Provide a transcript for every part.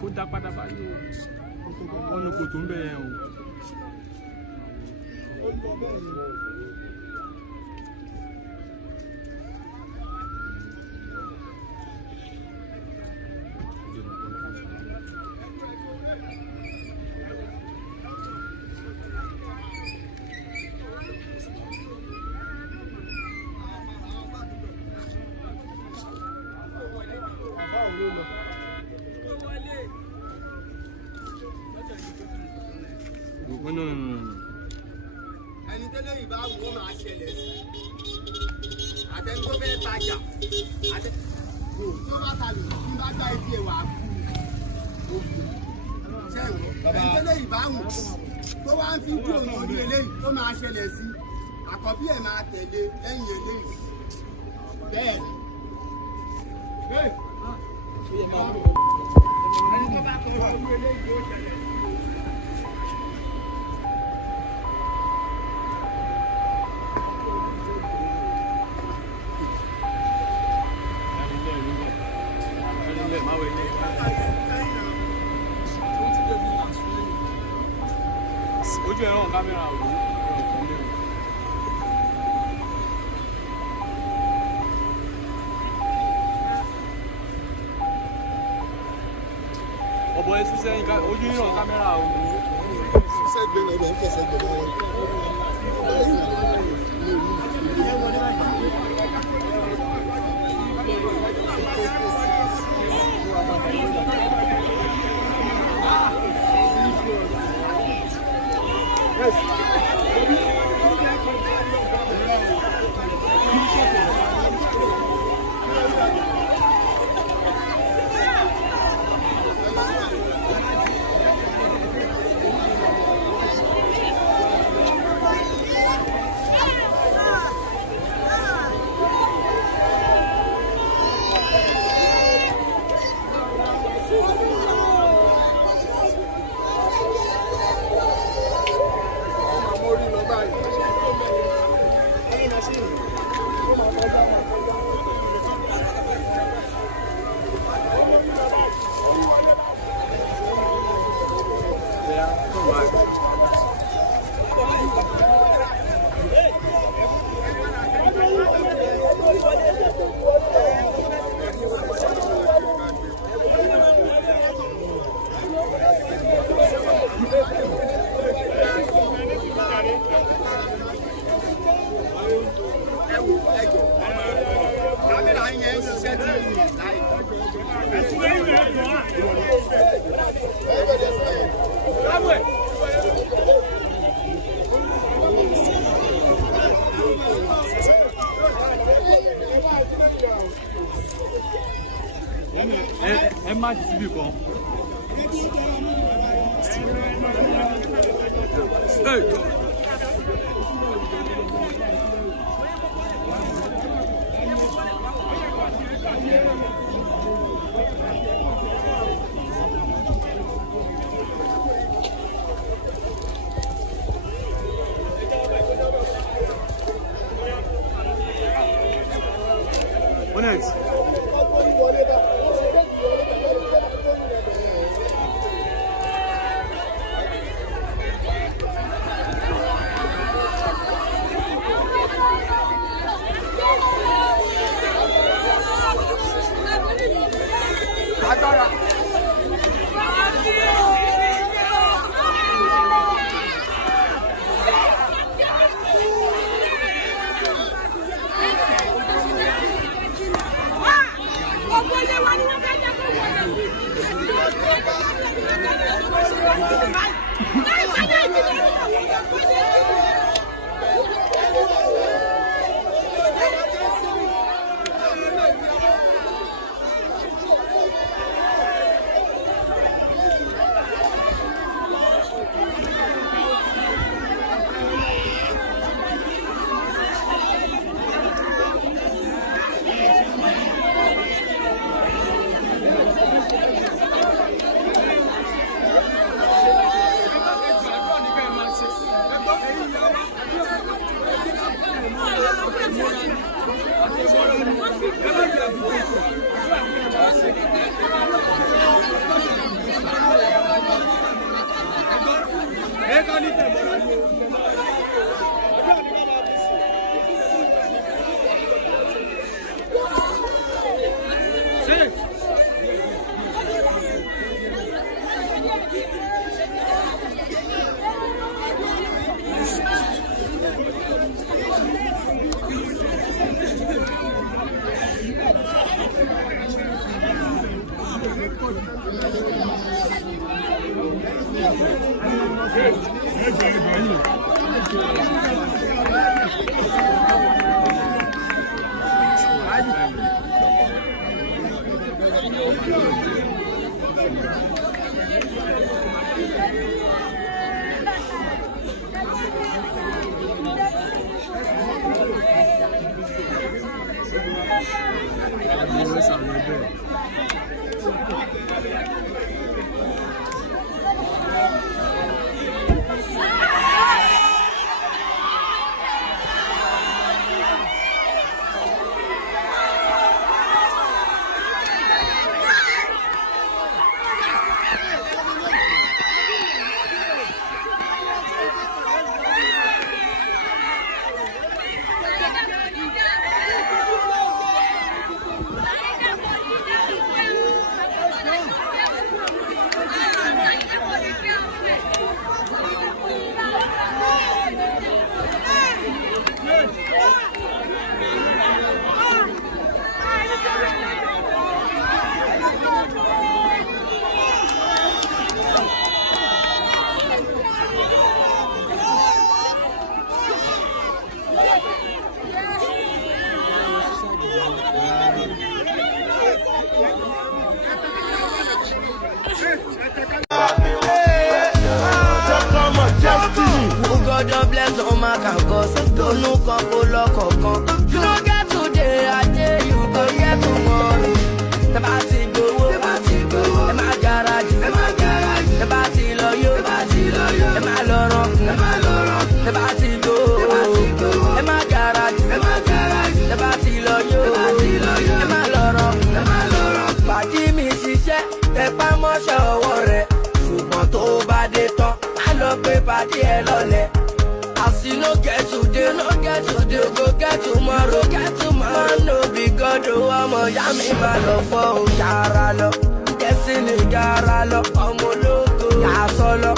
kó dá padà báyìí o ọ̀nà kò tó ń bẹ̀ yẹn o. ẹni tẹ́lẹ̀ ìbá wò ó máa ṣẹlẹ̀ sí àtẹni tó fẹ́ tajà tó bá talè tí bá gbá ibi ẹ̀wà kú sẹ́yìn ẹni tẹ́lẹ̀ ìbá wò tó wá ń fi kú òun orí eléyìí tó máa ṣẹlẹ̀ sí àkọ́bí ẹ̀ máa tẹ̀lé lẹ́yìn eléyìí bẹ́ẹ̀ ni. ẹni tó bá kọ́ orí eléyìí tó ṣẹlẹ̀ sí. Ojú ẹ̀rọ kámẹ́rà wò ó. Ọ̀bọ̀ ẹ̀ sísẹ́ ojú ìrọ̀ kámẹ́rà wò ó. Sísẹ́ gbé lọ bẹ̀ ń fẹsẹ̀ gbé lọ. Ẹ má ti síbì kan. Next. God bless on my campus. Don't look up for luck or come. You don't get today, I tell you, go get tomorrow. The party go, the my garage, the party lawyer, the my loro, the party go, the my garage, the party lawyer, the my loro. Party me, she said, the palm show worry. Ṣùgbọ́n tó bá dé tán, I love pé party ẹ lọ́lẹ̀. As you no get today, go get tomorrow, Man, no be God, ọmọ ya mi ma lọ fọ́ o, yàrá lọ. Destiny yàrá lọ, ọmọ ológo yà sọ́lọ.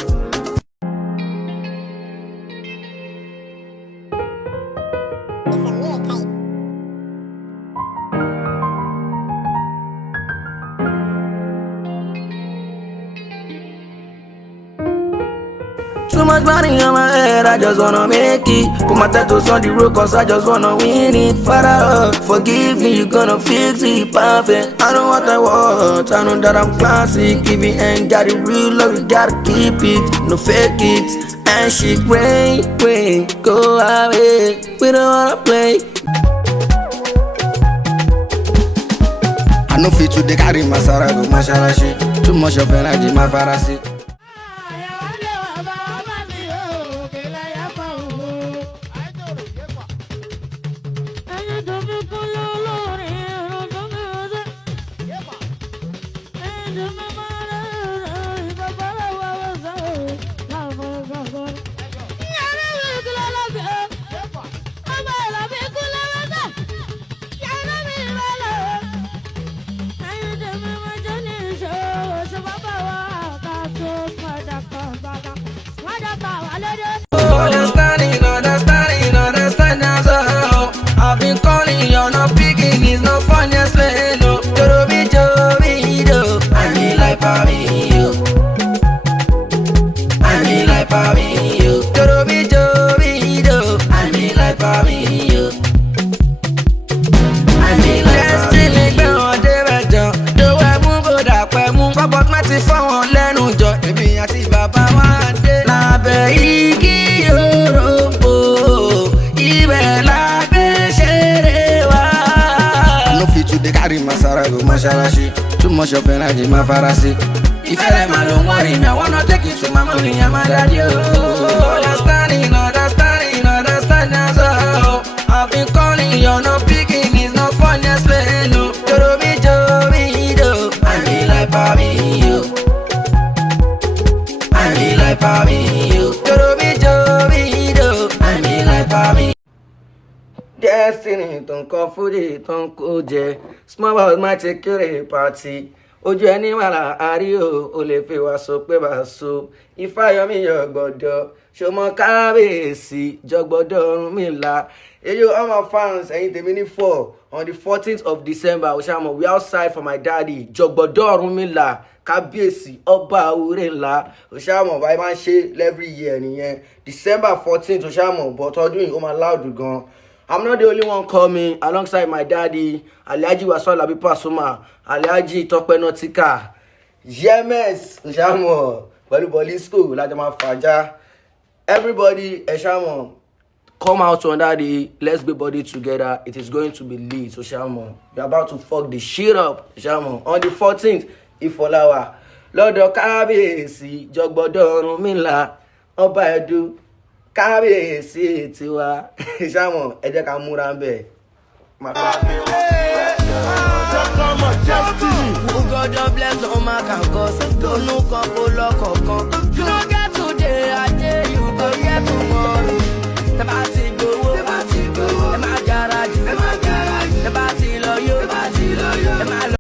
Too much money on my head, I just wanna make it. Put my tattoos on the road, cause I just wanna win it. Father, forgive me, you gonna fix it perfect. I know what I want, I know that I'm classic. If you ain't got it real love, you gotta keep it. No fake it, and shit rain, go away. We don't wanna play. I know fit to the carry my sarago, my sharashi. Too much of energy, my farasi. Understand as a whole. I've been calling, you're not picking, it's not fun, yes, no. I mean like Papi, you. I mean like Papi, you. I mean like Papi, you. I mean like Papi, you. Do I move or that way move? But my phone, Lenu, Joy, àti bàbá wa dé. Lábẹ́ igi òrombó, ibẹ̀ la gbé ṣeré wa. I no fit to dey carry my sarago, mọ́ṣáláṣí. Too much of energy, my farasi. Ìfẹ́ rẹ̀ máa ló ń worry me, I wanna take it to my mommy and my daddy. Understanding as a whole. I've been calling, you're not picking, it's not fun, yes, no. I mean like Papi, you. I mean like Papi, you. I mean like Papi. Destiny, don't call food, don't go there. Small about my security party. ojú ẹni màlà àrí o lè fi wá so pé bá so Ifáyọmí Jọ̀gbọ̀dọ̀ ṣọmọ kábíyèsí Jọ̀gbọ̀dọ̀ Ọ̀rúnmìlà. Hey, all my fans, ẹ̀yin tèmi ní 4 on the 14th of December, Oshamo, we outside for my daddy, Jọ̀gbọ̀dọ̀ Ọ̀rúnmìlà, kábíyèsí ọba àwúrẹ́ ńlá. Oshamo, báyìí máa ń ṣe every year nìyẹn. December 14th, Oshamo, but ọdún yìí ó máa loud gan. I'm not the only one coming, alongside my daddy, Alhaji Wasiu Alabi Pasuma, Alhaji Tope Nautica, Yemes, Oshamo, pẹ̀lú Bolisco, Ladama Faja. Everybody, Oshamo, come out on that day. Let's be body together. It is going to be lit. So Shamo, we're about to fuck the shit up. Shamo, on the 14th, Ifolawa, Lọ́dọ̀ kábíyèsí Jọ̀gbọ̀dọ̀ Ọ̀rúnmìlà, Ọba Ẹdú, kábíyèsí tiwa. Shamo, ẹ jẹ́ ká múra ńbẹ̀. God bless all my campus. Don't know